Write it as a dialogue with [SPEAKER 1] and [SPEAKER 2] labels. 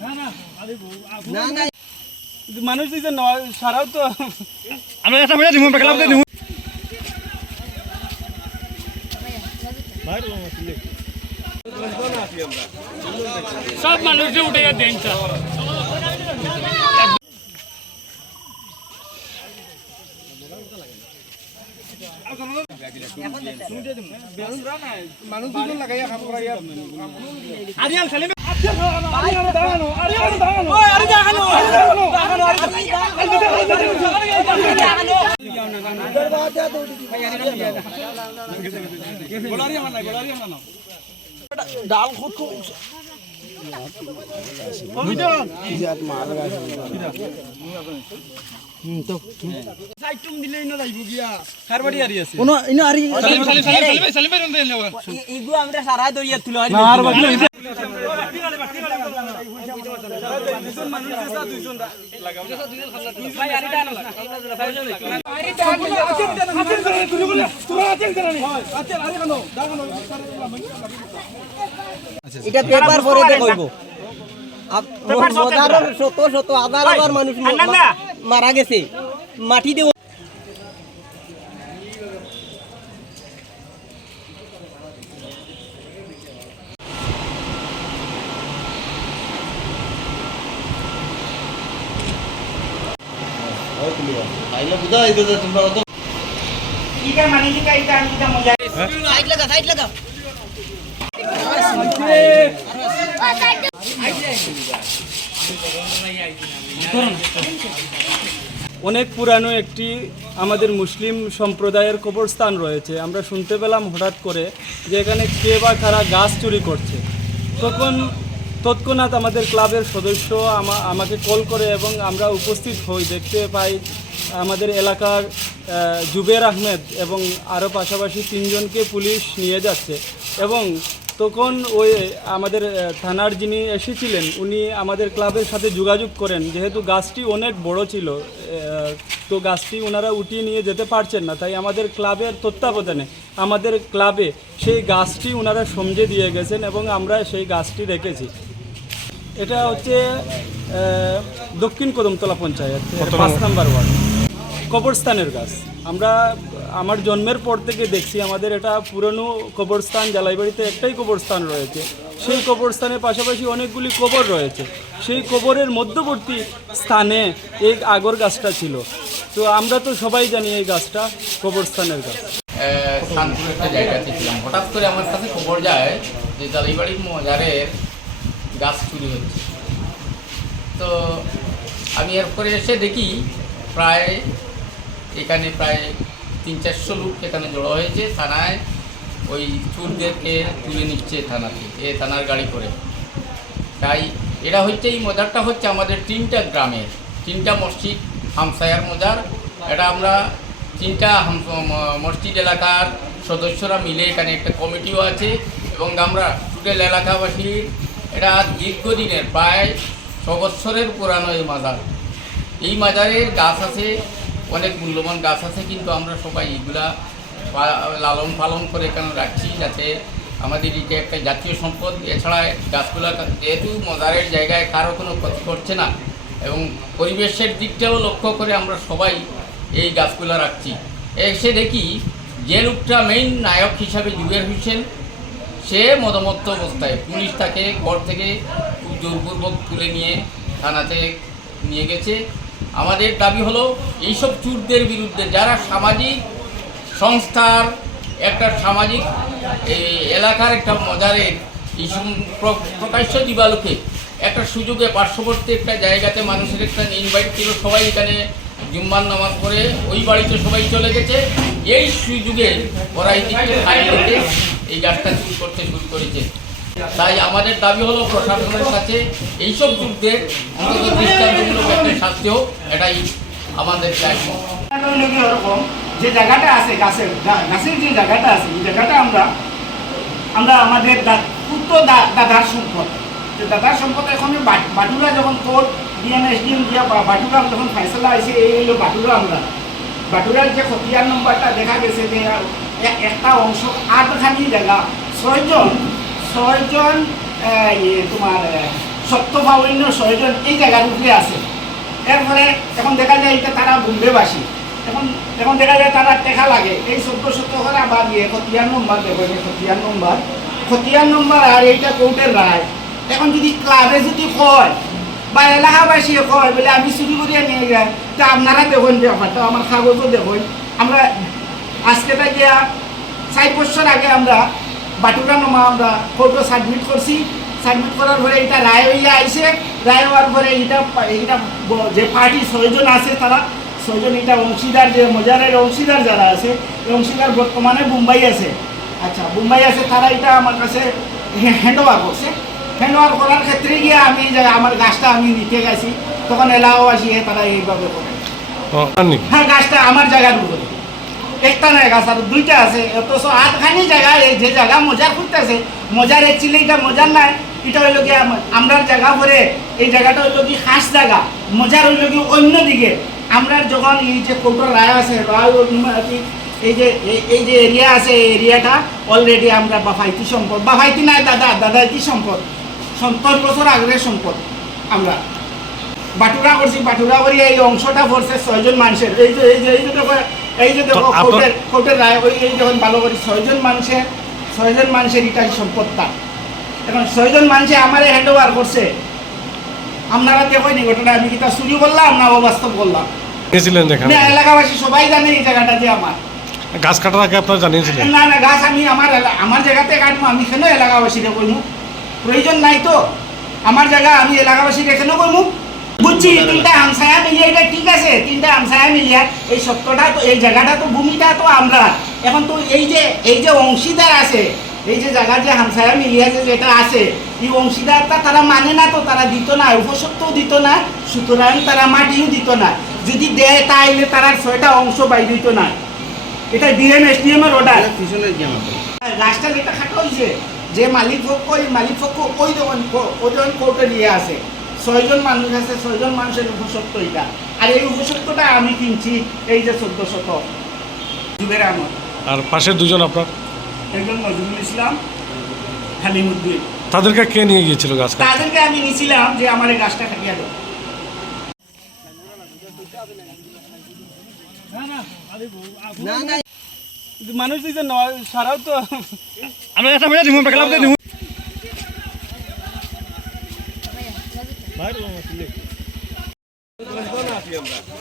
[SPEAKER 1] না না
[SPEAKER 2] মানুষ দিছে সারাও তো
[SPEAKER 3] আমরা একটা
[SPEAKER 2] সব মানুষ উঠে গেছে দেন মানুষ দুজন লাগাইয়া করাইয়া আরিয়াল সালিম আমার আমার
[SPEAKER 1] ডাল খুব খুব
[SPEAKER 2] সাইটুম দিলেই না যাইব গিয়া কার বাড়ি আরি আছে
[SPEAKER 1] কোনো ইনো আরি
[SPEAKER 3] সালিম সালিম সালিম সালিম সালিম ভাই রন্দে নেওয়া
[SPEAKER 1] ইগু আমরা সারা দরিয়া তুলো আরি
[SPEAKER 2] আর বাকি
[SPEAKER 1] এটা পেপার পরে দেখব শত শত হাজার হাজার মানুষ মারা গেছে মাটি লাগা।
[SPEAKER 2] অনেক পুরানো একটি আমাদের মুসলিম সম্প্রদায়ের কবরস্থান রয়েছে। আমরা শুনতে পেলাম হঠাৎ করে যে এখানে কে বা কারা গাছ চুরি করছে। তখন তৎক্ষণাৎ আমাদের ক্লাবের সদস্য আমা- আমাকে কল করে এবং আমরা উপস্থিত হই, দেখতে পাই আমাদের এলাকার জুবের আহমেদ এবং আরও পাশাপাশি তিনজনকে পুলিশ নিয়ে যাচ্ছে। এবং তখন ওই আমাদের থানার যিনি এসেছিলেন, উনি আমাদের ক্লাবের সাথে যোগাযোগ করেন। যেহেতু গাছটি অনেক বড় ছিল তো গাছটি ওনারা উঠিয়ে নিয়ে যেতে পারছেন না, তাই আমাদের ক্লাবের তত্ত্বাবধানে আমাদের ক্লাবে সেই গাছটি ওনারা সমঝে দিয়ে গেছেন এবং আমরা সেই গাছটি রেখেছি। এটা হচ্ছে দক্ষিণ কদমতলা পঞ্চায়েত পাঁচ নাম্বার ওয়ার্ড। কবরস্থানের গাছ। আমরা আমার জন্মের পর থেকে দেখছি আমাদের এটা পুরনো কবরস্থান জালাইবাড়িতে একটাই কবরস্থান রয়েছে। সেই কবরস্থানের পাশাপাশি অনেকগুলি কবর রয়েছে। সেই কবরের মধ্যবর্তী স্থানে এই আগর গাছটা ছিল। তো আমরা তো সবাই জানি এই গাছটা কবরস্থানের গাছ।
[SPEAKER 4] শান্তির একটা জায়গাতে ছিলাম। হঠাৎ করে আমার কাছে খবর যায় যে জালিবাড়ির মজারের গাছ চুরি হচ্ছে। তো আমি এরপরে এসে দেখি প্রায় এখানে প্রায় তিন চারশো লোক এখানে জড়ো হয়েছে থানায়। ওই চুরদেরকে তুলে নিচ্ছে থানাতে, এ থানার গাড়ি করে। তাই এটা হচ্ছে, এই মজারটা হচ্ছে আমাদের তিনটা গ্রামের, তিনটা মসজিদ, হামসায়ার মজার। এটা আমরা তিনটা মসজিদ এলাকার সদস্যরা মিলে এখানে একটা কমিটিও আছে এবং আমরা টোটাল এলাকাবাসীর এটা দীর্ঘদিনের, প্রায় ছ বছরের পুরানো এই মাজার। এই মাজারের গাছ আছে, অনেক মূল্যবান গাছ আছে, কিন্তু আমরা সবাই এগুলা লালন পালন করে এখানে রাখছি? যাতে আমাদের এটা একটা জাতীয় সম্পদ। এছাড়া গাছগুলা যেহেতু মজারের জায়গায় কারও কোনো ক্ষতি করছে না, এবং পরিবেশের দিকটাও লক্ষ্য করে আমরা সবাই এই গাছগুলা রাখছি। এসে দেখি যে লোকটা মেইন নায়ক হিসাবে জুবের হোসেন সে মদমত্ত অবস্থায়। পুলিশ তাকে ঘর থেকে জোরপূর্বক তুলে নিয়ে থানাতে নিয়ে গেছে। আমাদের দাবি হলো, এইসব চুরদের বিরুদ্ধে যারা সামাজিক সংস্থার, একটা সামাজিক এলাকার একটা মজারের এই প্রকাশ্য দিবালোকে একটা সুযোগে পার্শ্ববর্তী একটা জায়গাতে মানুষের একটা ইনভাইট ছিল, সবাই এখানে জুম্মার নামাজ করে ওই বাড়িতে সবাই চলে গেছে। এই সুযোগে ওরা এই দিকে এই গাছটা চুরি করতে শুরু করেছে। তাই আমাদের দাবি হলো প্রশাসনের কাছে এইসব যুদ্ধের অন্তত দৃষ্টান্তমূলক একটা শাস্তি এটাই আমাদের
[SPEAKER 5] ওরকম যে জায়গাটা আছে, গাছের গাছের যে জায়গাটা আছে, এই জায়গাটা আমরা আমরা আমাদের উত্তর দাদার সম্পদ। যে দাদার সম্পদ এখন বাট- বাটুরা যখন কোর্ট ডিএম, এসডিএম দিয়া বাটুরা যখন ফয়সলা আছে এই হইল বাটুরা আমরা। বাটুরার যে খতিয়ান নম্বরটা দেখা গেছে যে একটা অংশ আটখানি জায়গা। ছয়জন ছয়জন ইয়ে তোমার আহ, সত্যভাবন্য ছয়জন এই জায়গার উপরে আছে। এরপরে এখন দেখা যায় এটা তারা বোম্বেবাসী এখন এখন দেখা যায় তারা টেকা লাগে। এই চোদ্দ শতকরা বা দিয়ে খতিয়ার নম্বর দেবো এই খতিয়ান নম্বর। খতিয়ার নম্বর আর এইটা কোর্টের রায়। এখন যদি ক্লাবে যদি কয় বা এলাকাবাসী কয় বলে আমি চুরি করিয়া নিয়ে যাই তা আপনারা দেখুন ব্যাপারটা আমার কাগজও দেখুন। আমরা আজকে গিয়া চার বছর আগে আমরা বাটুরা নমা আমরা কোর্টে সাবমিট করছি। সাবমিট করার পরে এটা রায় হইয়া আইছে। রায় হওয়ার পরে এটা এটা যে পার্টি ছয়জন আছে তারা ছয়জন এটা অংশীদার যে মজারের অংশীদার যারা আছে এই অংশীদার বর্তমানে মুম্বাই আছে। আচ্ছা মুম্বাই আছে তারা এটা আমার কাছে হ্যান্ড ওভার করছে। হ্যান্ড ওভার করার ক্ষেত্রে গিয়ে আমি যে আমার গাছটা আমি নিতে গেছি। তখন এলাকাবাসী তারা এইভাবে করে। হ্যাঁ গাছটা আমার জায়গার উপরে। একটা গাছ আর দুইটা আছে। এত অথচ আটখানি জায়গা, এই যে জায়গা মজার করতেছে মজার একচুয়ালি এটা মজার নাই, এটা হইল কি আমরা জায়গা ভরে এই জায়গাটা হইল কি খাস জায়গা, মজার হইল কি অন্য দিকে। আমরা যখন এই যে কৌটোর রায় আছে, রায় এই যে, এই- যে এরিয়া আছে, এই এরিয়াটা অলরেডি আমরা বাফাইতি সম্পদ। বাফাইতি নাই, দাদা, দাদাইতি সম্পদ। সত্তর বছর আগের সম্পদ, আমরা। বাটুরা করছি, বাটুরা করি, এই অংশটা পড়ছে ছয়জন মানুষের। এই যে এই যে এই যে এই যে দেখো কোর্টের কোর্টের রায় ওই এই যখন ভালো করি ছয়জন ছয়জন মানুষের এটা সম্পদটা এখন ছয়জন মানুষে আমার হ্যান্ড ওভার করছে। আপনারা দেখেনি ঘটনা আমি কিতা চুরি করলাম না অবাস্তব করলাম?
[SPEAKER 6] গেছিলেন যেখানে?
[SPEAKER 5] না এলাকাবাসী সবাই জানে এই জায়গাটা যে আমার।
[SPEAKER 6] গাছ কাটার আগে আপনারা জানিয়েছিলেন?
[SPEAKER 5] না না গাছ আমি আমার আমার জায়গাতে কাটবো আমি কেন এলাকাবাসীরে কইমু? প্রয়োজন নাই তো। আমার জায়গা আমি এলাকাবাসীরে কেন কইমু? বুঝছি তিনটা আমসায়া মিলিয়ে এটা ঠিক আছে তিনটা আমসায়া মিলিয়ে এই সত্যটা তো এই জায়গাটা তো ভূমিটা তো আমরা। এখন তো এই যে এই যে অংশীদার আছে এই যে জায়গা যে হামসায়া মিলিয়ে যে যেটা আছে এই অংশীদারটা তারা মানে না তো তারা দিত না উপসত্ত্বও দিত না সুতরাং তারা মাটিও দিত না। যদি দেয় তাইলে তারা ছয়টা অংশ বাইর দিত না। এটা ডিএম এসডিএম এর অর্ডার গাছটা যেটা খাটো হয়েছে যে মালিক পক্ষ ওই মালিক পক্ষ ওই যখন ওই যখন কোর্টে নিয়ে আসে। ছয়জন মানুষ আছে ছয়জন মানুষের উপসত্ব এটা। আর এই উপসত্বটা আমি কিনছি এই যে চোদ্দ শত যুগের আমার
[SPEAKER 6] আর পাশের দুজন আপনার?
[SPEAKER 5] একজন নজরুল ইসলাম হালিমুদ্দিন।
[SPEAKER 6] তাদেরকে কে নিয়ে গিয়েছিল গাছ?
[SPEAKER 5] তাদেরকে আমি নিছিলাম যে আমার এই গাছটা কাটিয়ে দেবো
[SPEAKER 1] না না।
[SPEAKER 2] মানুষ দিছে নয় সারাও তো
[SPEAKER 3] আমরা একটা মেয়ে দিমু পেকলা দিমু